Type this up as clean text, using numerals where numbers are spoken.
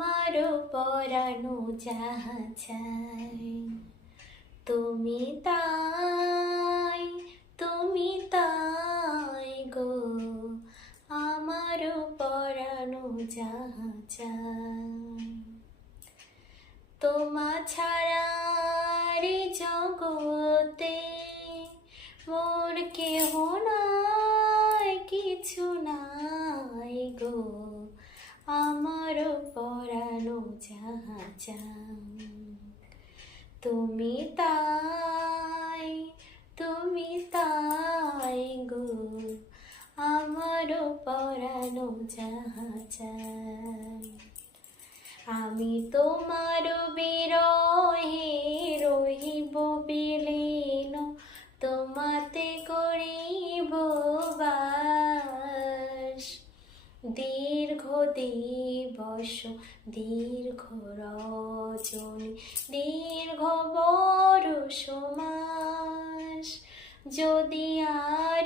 আমারও পরানো যাহা চাই তুমি তাই, তুমি তাই গো, আমারও পরানো যাহা চাই। তোমা ছাড়া রে জগতে মোর কেহ নাই, কিছু নাই গো, আমারও পরানো যাহা চাই তুমি তাই, তুমি তাই গো, আমারও পরানো যাহা চাই। আমি তোমার বিরহে রহিব বিলীন, তোমাতে করিব বাস। দীর্ঘ দিবস দীর্ঘ রজনী দীর্ঘ বরষ মাস, যদি আর